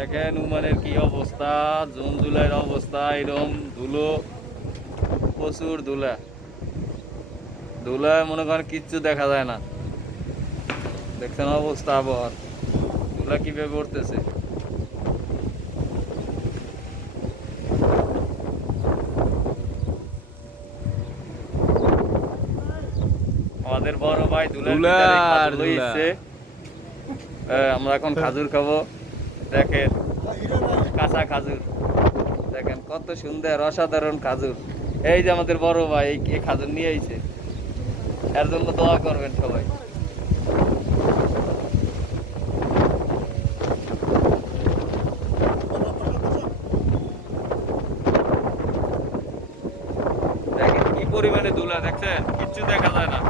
দেখেন উমানের কি অবস্থা, জুন জুলাইয়ের অবস্থা এরকম ধুলো, প্রচুর ধুলা। ধুলায় মনে করেন কিচ্ছু দেখা যায় না। দেখছেন অবস্থা আবহাওয়ার, ধুলা কিভাবে পড়তেছে। আমাদের বড় ভাই ধুলার ধুলা ভিতরে আর খাজুর ধুলা। লইছে। আমরা এখন খাজুর খাবো। দেখেন কাঁচা খাজুর, দেখেন কত সুন্দর অসাধারণ খাজুর। এই যে আমাদের বড় ভাই এই খাজুর নিয়ে আইছে, এর জন্য দোয়া করবেন সবাই। দেখেন কি পরিমাণে ধুলা, দেখছেন কিচ্ছু দেখা যায় না।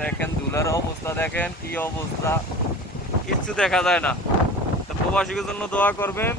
দেখেন ধুলার অবস্থা, দেখেন কি অবস্থা, কিচ্ছু দেখা যায় না। তো প্রবাসীদের জন্য দোয়া করবেন।